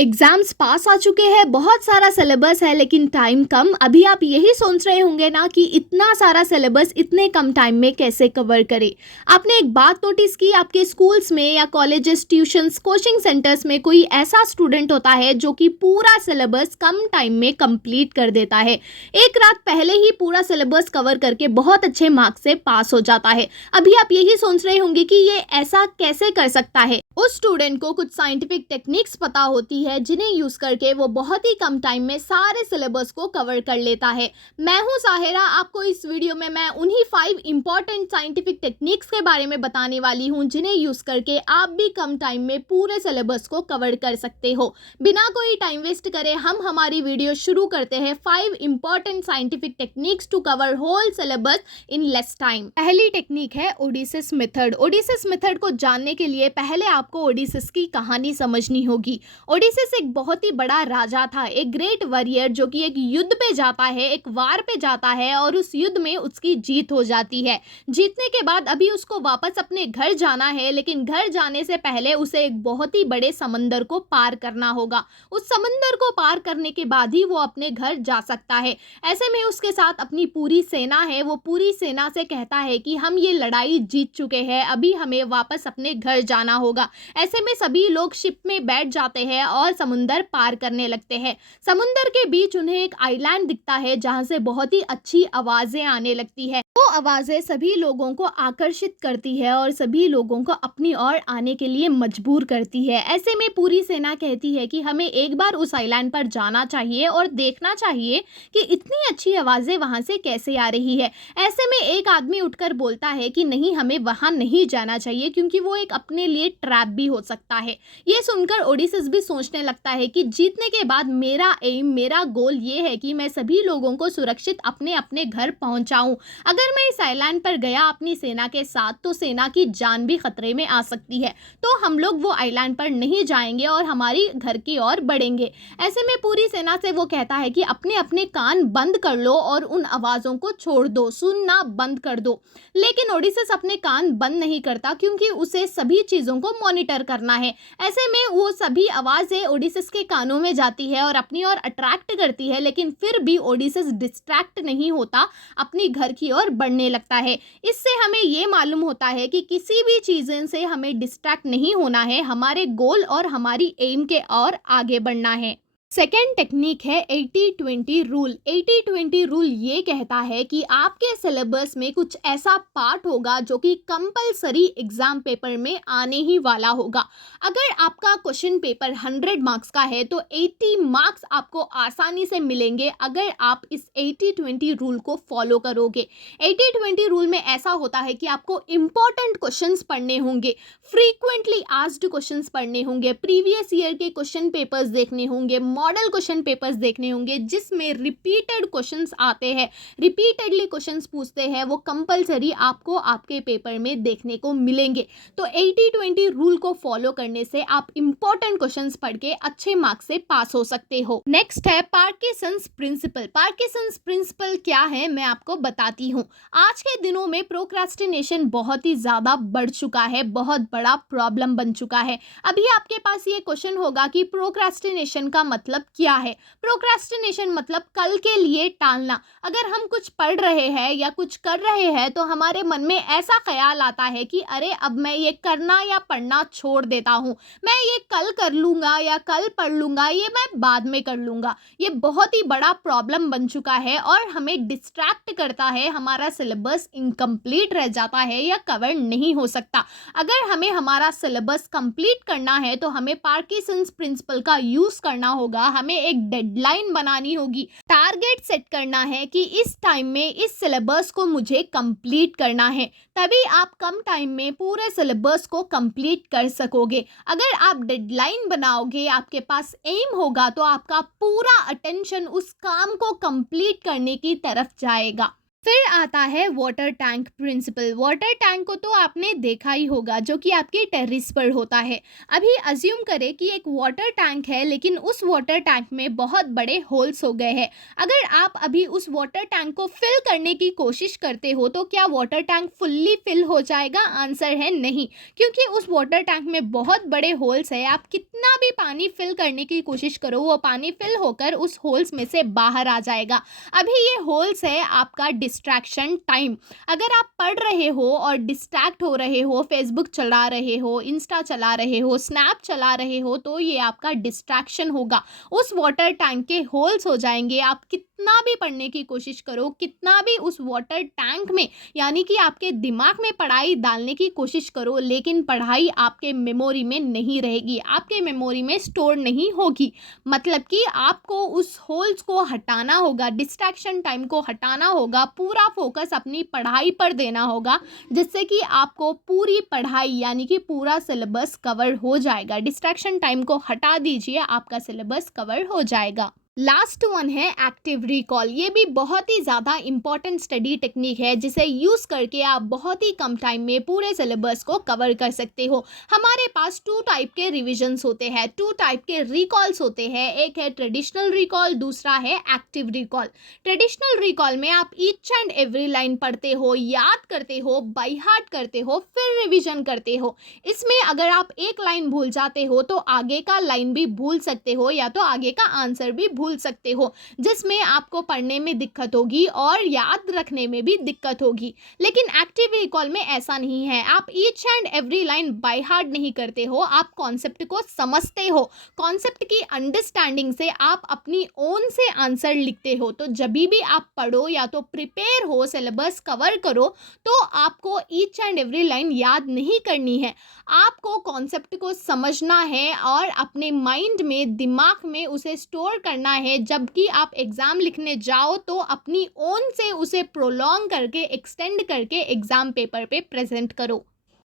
Exams पास आ चुके हैं, बहुत सारा सिलेबस है लेकिन टाइम कम। अभी आप यही सोच रहे होंगे ना कि इतना सारा सिलेबस इतने कम टाइम में कैसे कवर करें। आपने एक बात नोटिस की, आपके स्कूल्स में या कॉलेजेस, ट्यूशंस, कोचिंग सेंटर्स में कोई ऐसा स्टूडेंट होता है जो कि पूरा सिलेबस कम टाइम में कंप्लीट कर देता है। एक रात पहले ही पूरा सिलेबस कवर करके बहुत अच्छे मार्क्स से पास हो जाता है। अभी आप यही सोच रहे होंगे कि ये ऐसा कैसे कर सकता है। उस स्टूडेंट को कुछ साइंटिफिक टेक्निक्स पता होती है जिन्हें यूज करके वो बहुत ही कम टाइम में सारे सिलेबस को कवर कर लेता है। मैं हूं साहिरा, आपको इस वीडियो में मैं उन्हीं 5 इंपॉर्टेंट साइंटिफिक टेक्निक्स के बारे में बताने वाली हूं जिन्हें यूज करके आप भी कम टाइम में पूरे सिलेबस को कवर कर सकते हो। बिना कोई टाइम वेस्ट करे हम हमारी वीडियो शुरू करते हैं। 5 important scientific techniques to cover whole syllabus in less time. पहली टेक्निक है ओडिसिस मेथड। ओडिसिस मेथड को जानने के लिए पहले आपको ओडिसिस की कहानी समझनी होगी। ओडिसिस एक बहुत ही बड़ा राजा था, एक ग्रेट वॉरियर जो कि एक युद्ध पे जाता है, एक वार पे जाता है और उस युद्ध में उसकी जीत हो जाती है। जीतने के बाद अभी उसको वापस अपने घर जाना है, लेकिन घर जाने से पहले उसे एक बहुत ही बड़े समंदर को पार करना होगा। उस समंदर को पार करने के बाद ही वो अपने घर जा सकता है। ऐसे में उसके साथ अपनी पूरी सेना है। वो पूरी सेना से कहता है कि हम ये लड़ाई जीत चुके हैं, अभी हमें वापस अपने घर जाना होगा। ऐसे में सभी लोग शिप में बैठ जाते हैं और समुंदर पार करने लगते हैं। समुंदर के बीच उन्हें एक आइलैंड दिखता है जहां से बहुत ही अच्छी आवाजें आने लगती है। वो आवाजें सभी लोगों को आकर्षित करती है और सभी लोगों को अपनी ओर आने के लिए मजबूर करती है। ऐसे में पूरी सेना कहती है कि हमें एक बार उस आइलैंड पर जाना चाहिए और देखना चाहिए कि इतनी अच्छी आवाजें वहां से कैसे आ रही है। ऐसे में एक आदमी उठकर बोलता है कि नहीं, हमें वहां नहीं जाना चाहिए क्योंकि वो एक अपने लिए ट्रैप भी हो सकता है। ये सुनकर ओडिसिस भी सोचने लगता है कि जीतने के बाद मेरा एम, मेरा गोल ये है कि मैं सभी लोगों को सुरक्षित अपने अपने घर पहुंचाऊं। अगर मैं इस आइलैंड पर गया अपनी सेना के साथ तो सेना की जान भी खतरे में आ सकती है, तो हम लोग वो आइलैंड पर नहीं जाएंगे और हमारी घर की ओर बढ़ेंगे। ऐसे में पूरी सेना से वो कहता है कि अपने अपने कान बंद कर लो और उन आवाज़ों को छोड़ दो, सुनना बंद कर दो। लेकिन ओडिसिस अपने कान बंद नहीं करता क्योंकि उसे सभी चीज़ों को मॉनिटर करना है। ऐसे में वो सभी आवाज़ें ओडिसिस के कानों में जाती है और अपनी ओर अट्रैक्ट करती है, लेकिन फिर भी ओडिसिस डिस्ट्रैक्ट नहीं होता, अपनी घर की ओर बढ़ने लगता है। इससे हमें ये मालूम होता है कि किसी भी चीज़ों से हमें डिस्ट्रैक्ट नहीं होना है, हमारे गोल और हमारी एम के ओर आगे बढ़ना है। सेकेंड टेक्निक है 80-20 रूल। 80-20 रूल ये कहता है कि आपके सिलेबस में कुछ ऐसा पार्ट होगा जो कि कंपलसरी एग्जाम पेपर में आने ही वाला होगा। अगर आपका क्वेश्चन पेपर 100 मार्क्स का है तो 80 मार्क्स आपको आसानी से मिलेंगे अगर आप इस 80-20 रूल को फॉलो करोगे। 80-20 रूल में ऐसा होता है कि आपको इंपॉर्टेंट क्वेश्चंस पढ़ने होंगे, फ्रीक्वेंटली आस्क्ड क्वेश्चंस पढ़ने होंगे, प्रीवियस ईयर के क्वेश्चन पेपर्स देखने होंगे, मॉडल क्वेश्चन पेपर्स देखने होंगे जिसमें रिपीटेड क्वेश्चंस आते हैं, रिपीटेडली क्वेश्चंस पूछते हैं, वो कंपलसरी आपको आपके पेपर में देखने को मिलेंगे। तो 80-20 रूल को फॉलो करने से आप इंपॉर्टेंट क्वेश्चंस पढ़ के अच्छे मार्क्स से पास हो सकते हो। नेक्स्ट है पार्किंसंस प्रिंसिपल। पार्किंसंस प्रिंसिपल क्या है मैं आपको बताती हूँ। आज के दिनों में प्रोक्रास्टिनेशन बहुत ही ज्यादा बढ़ चुका है, बहुत बड़ा प्रॉब्लम बन चुका है। अभी आपके पास ये क्वेश्चन होगा कि प्रोक्रास्टिनेशन का मतलब क्या है। प्रोक्रास्टिनेशन मतलब कल के लिए टालना। अगर हम कुछ पढ़ रहे हैं या कुछ कर रहे हैं तो हमारे मन में ऐसा ख्याल आता है कि अरे अब मैं ये करना या पढ़ना छोड़ देता हूँ, मैं ये कल कर लूँगा या कल पढ़ लूँगा, ये मैं बाद में कर लूँगा। ये बहुत ही बड़ा प्रॉब्लम बन चुका है और हमें डिस्ट्रैक्ट करता है, हमारा सिलेबस इनकम्प्लीट रह जाता है या कवर नहीं हो सकता। अगर हमें हमारा सिलेबस कंप्लीट करना है तो हमें पार्किंसंस प्रिंसिपल का यूज़ करना होगा। हमें एक डेडलाइन बनानी होगी, टारगेट सेट करना है कि इस टाइम में इस सिलेबस को मुझे कंप्लीट करना है, तभी आप कम टाइम में पूरे सिलेबस को कंप्लीट कर सकोगे। अगर आप डेडलाइन बनाओगे, आपके पास एम होगा तो आपका पूरा अटेंशन उस काम को कंप्लीट करने की तरफ जाएगा। फिर आता है water tank principle. Water tank को तो आपने देखा ही होगा, जो कि आपके टेरेस पर होता है। अभी अज्यूम करें कि एक वाटर टैंक है, लेकिन उस वाटर टैंक में बहुत बड़े होल्स हो गए हैं। अगर आप अभी उस वाटर टैंक को फिल करने की कोशिश करते हो तो क्या वाटर टैंक फुल्ली फिल हो जाएगा? आंसर है नहीं, क्योंकि उस वाटर टैंक में बहुत बड़े होल्स है। आप कितना भी पानी फिल करने की कोशिश करो, वो पानी फिल होकर उस होल्स में से बाहर आ जाएगा। अभी ये होल्स है आपका डिस्ट्रैक्शन टाइम। अगर आप पढ़ रहे हो और डिस्ट्रैक्ट हो रहे हो, फेसबुक चला रहे हो, इंस्टा चला रहे हो, स्नैप चला रहे हो, तो ये आपका डिस्ट्रैक्शन होगा। उस वाटर टैंक के होल्स हो जाएंगे। आप कितना भी पढ़ने की कोशिश करो, कितना भी उस वाटर टैंक में यानी कि आपके दिमाग में पढ़ाई डालने की कोशिश करो, लेकिन पढ़ाई आपके मेमोरी में नहीं रहेगी, आपके मेमोरी में स्टोर नहीं होगी। मतलब कि आपको उस होल्स को हटाना होगा, डिस्ट्रैक्शन टाइम को हटाना होगा, पूरा फोकस अपनी पढ़ाई पर देना होगा, जिससे कि आपको पूरी पढ़ाई यानी कि पूरा सिलेबस कवर हो जाएगा। डिस्ट्रैक्शन टाइम को हटा दीजिए, आपका सिलेबस कवर हो जाएगा। लास्ट वन है एक्टिव रिकॉल। ये भी बहुत ही ज़्यादा इंपॉर्टेंट स्टडी टेक्निक है, जिसे यूज़ करके आप बहुत ही कम टाइम में पूरे सिलेबस को कवर कर सकते हो। हमारे पास 2 टाइप के रिविजन्स होते हैं, 2 टाइप के रिकॉल्स होते हैं। एक है ट्रेडिशनल रिकॉल, दूसरा है एक्टिव रिकॉल। ट्रेडिशनल रिकॉल में आप ईच एंड एवरी लाइन पढ़ते हो, याद करते हो, बाय हार्ट करते हो, फिर रिविजन करते हो। इसमें अगर आप एक लाइन भूल जाते हो तो आगे का लाइन भी भूल सकते हो, या तो आगे का आंसर भी भूल सकते हो, जिसमें आपको पढ़ने में दिक्कत होगी और याद रखने में भी दिक्कत होगी। लेकिन एक्टिव रिकॉल में ऐसा नहीं है। आप each and every line by heart नहीं करते हो, आप कॉन्सेप्ट को समझते हो। कॉन्सेप्ट की अंडरस्टैंडिंग से आप अपनी ओन से आंसर लिखते हो। तो जब भी आप पढ़ो या तो प्रिपेयर हो, सिलेबस कवर करो, तो आपको ईच एंड एवरी लाइन याद नहीं करनी है। आपको कॉन्सेप्ट को समझना है और अपने माइंड में, दिमाग में उसे स्टोर करना है। जबकि आप एग्ज़ाम लिखने जाओ तो अपनी ओन से उसे प्रोलॉन्ग करके, एक्सटेंड करके एग्ज़ाम पेपर पे प्रेजेंट करो।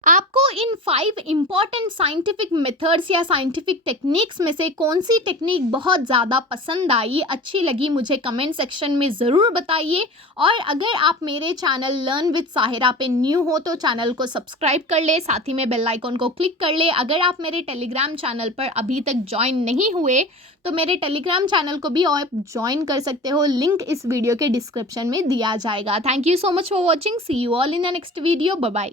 आपको इन 5 इंपॉर्टेंट साइंटिफिक मेथड्स या साइंटिफिक टेक्निक्स में से कौन सी टेक्निक बहुत ज़्यादा पसंद आई, अच्छी लगी, मुझे कमेंट सेक्शन में ज़रूर बताइए। और अगर आप मेरे चैनल लर्न विद साहिरा पे न्यू हो तो चैनल को सब्सक्राइब कर ले, साथ ही में बेल आइकॉन को क्लिक कर ले। अगर आप मेरे टेलीग्राम चैनल पर अभी तक ज्वाइन नहीं हुए तो मेरे टेलीग्राम चैनल को भी आप ज्वाइन कर सकते हो, लिंक इस वीडियो के डिस्क्रिप्शन में दिया जाएगा। Thank you so much for watching, see you all in the next video, bye bye.